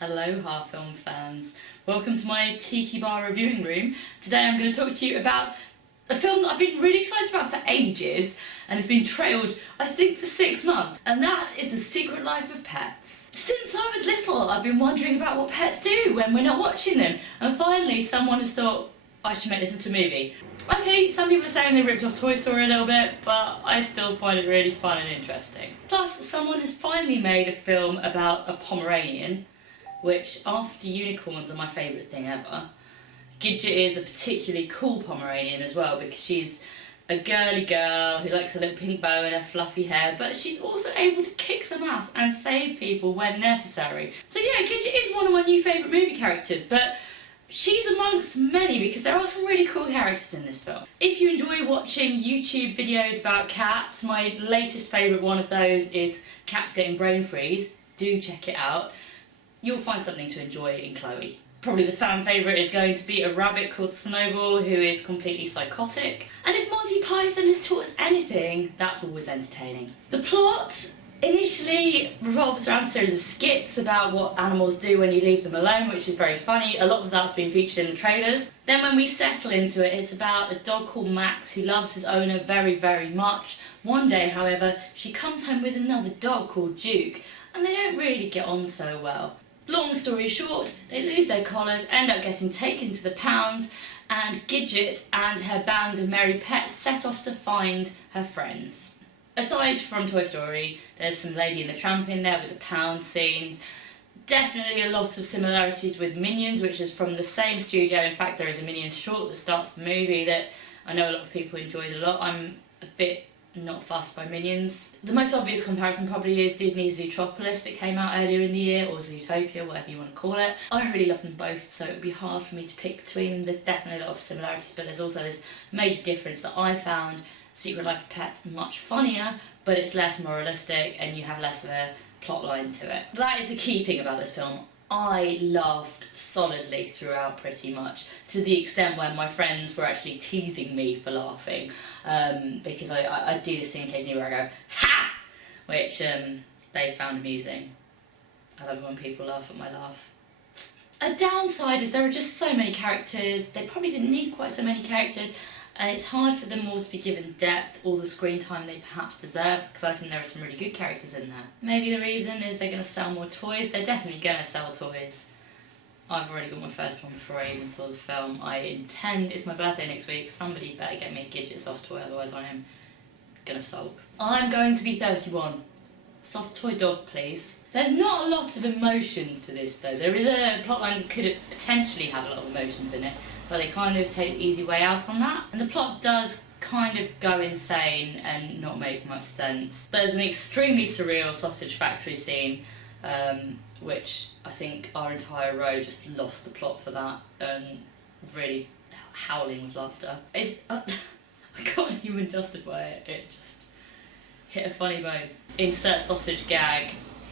Aloha film fans. Welcome to my Tiki Bar reviewing room. Today I'm going to talk to you about a film that I've been really excited about for ages and has been trailed, I think, for 6 months. And that is The Secret Life of Pets. Since I was little, I've been wondering about what pets do when we're not watching them. And finally, someone has thought, I should make this into a movie. Okay, some people are saying they ripped off Toy Story a little bit, but I still find it really fun and interesting. Plus, someone has finally made a film about a Pomeranian, which, after unicorns, are my favourite thing ever. Gidget is a particularly cool Pomeranian as well, because she's a girly girl who likes her little pink bow and her fluffy hair, but she's also able to kick some ass and save people when necessary. So yeah, Gidget is one of my new favourite movie characters, but she's amongst many because there are some really cool characters in this film. If you enjoy watching YouTube videos about cats, my latest favourite one of those is Cats Getting Brain Freeze. Do check it out. You'll find something to enjoy in Chloe. Probably the fan favourite is going to be a rabbit called Snowball who is completely psychotic. And if Monty Python has taught us anything, that's always entertaining. The plot initially revolves around a series of skits about what animals do when you leave them alone, which is very funny. A lot of that's been featured in the trailers. Then when we settle into it, it's about a dog called Max who loves his owner very, very much. One day, however, she comes home with another dog called Duke, and they don't really get on so well. Long story short, they lose their collars, end up getting taken to the pound, and Gidget and her band of merry pets set off to find her friends. Aside from Toy Story, there's some Lady and the Tramp in there with the pound scenes. Definitely a lot of similarities with Minions, which is from the same studio. In fact, there is a Minions short that starts the movie that I know a lot of people enjoyed a lot. I'm a bit not fussed by Minions. The most obvious comparison probably is Disney's Zootropolis that came out earlier in the year, or Zootopia, whatever you want to call it. I really love them both, so it would be hard for me to pick between them. There's definitely a lot of similarities, but there's also this major difference that I found Secret Life of Pets much funnier, but it's less moralistic and you have less of a plot line to it. That is the key thing about this film. I laughed solidly throughout pretty much, to the extent where my friends were actually teasing me for laughing, because I do this thing occasionally where I go, ha! Which they found amusing. I love it when people laugh at my laugh. A downside is there are just so many characters. They probably didn't need quite so many characters, and it's hard for them all to be given depth, all the screen time they perhaps deserve, because I think there are some really good characters in there. Maybe the reason is they're going to sell more toys. They're definitely going to sell toys. I've already got my first one before I even saw the film. I intend, it's my birthday next week, somebody better get me a Gidget soft toy, otherwise I am going to sulk. I'm going to be 31. Soft toy dog, please. There's not a lot of emotions to this though. There is a plotline that could potentially have a lot of emotions in it, but they kind of take the easy way out on that. And the plot does kind of go insane and not make much sense. There's an extremely surreal sausage factory scene, which I think our entire row just lost the plot for that, really howling with laughter. I can't even justify it, it just hit a funny bone. Insert sausage gag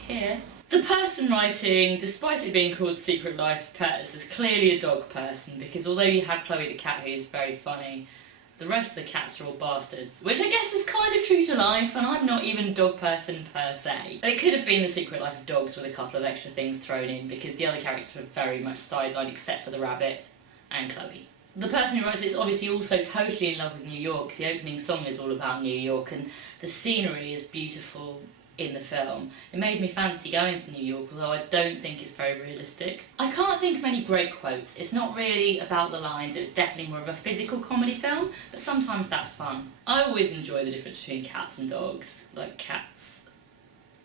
here. The person writing, despite it being called Secret Life of Pets, is clearly a dog person, because although you have Chloe the cat who is very funny, the rest of the cats are all bastards, which I guess is kind of true to life, and I'm not even a dog person per se. But it could have been The Secret Life of Dogs with a couple of extra things thrown in, because the other characters were very much sidelined except for the rabbit and Chloe. The person who writes it is obviously also totally in love with New York. The opening song is all about New York, and the scenery is beautiful in the film. It made me fancy going to New York, although I don't think it's very realistic. I can't think of many great quotes. It's not really about the lines, it was definitely more of a physical comedy film, but sometimes that's fun. I always enjoy the difference between cats and dogs. Like cats,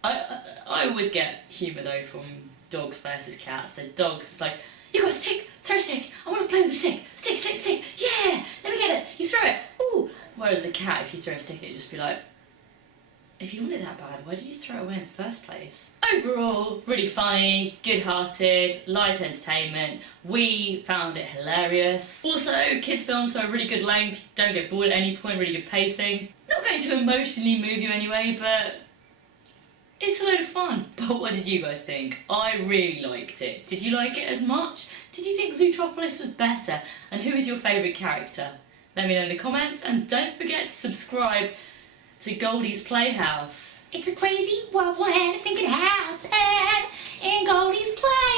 I always get humour though from dogs versus cats. So dogs, it's like, you got a stick, throw a stick, I want to play with the stick, stick, stick, stick, yeah, let me get it, you throw it, ooh. Whereas a cat, if you throw a stick, it'd just be like, if you want it that bad, why did you throw it away in the first place? Overall, really funny, good-hearted, light entertainment. We found it hilarious. Also, kids' films are a really good length, don't get bored at any point, really good pacing. Not going to emotionally move you anyway, but it's a load of fun. But what did you guys think? I really liked it. Did you like it as much? Did you think Zootropolis was better? And who is your favourite character? Let me know in the comments, and don't forget to subscribe to Goldy's Playhouse. It's a crazy world when anything can happen in Goldy's Playhouse.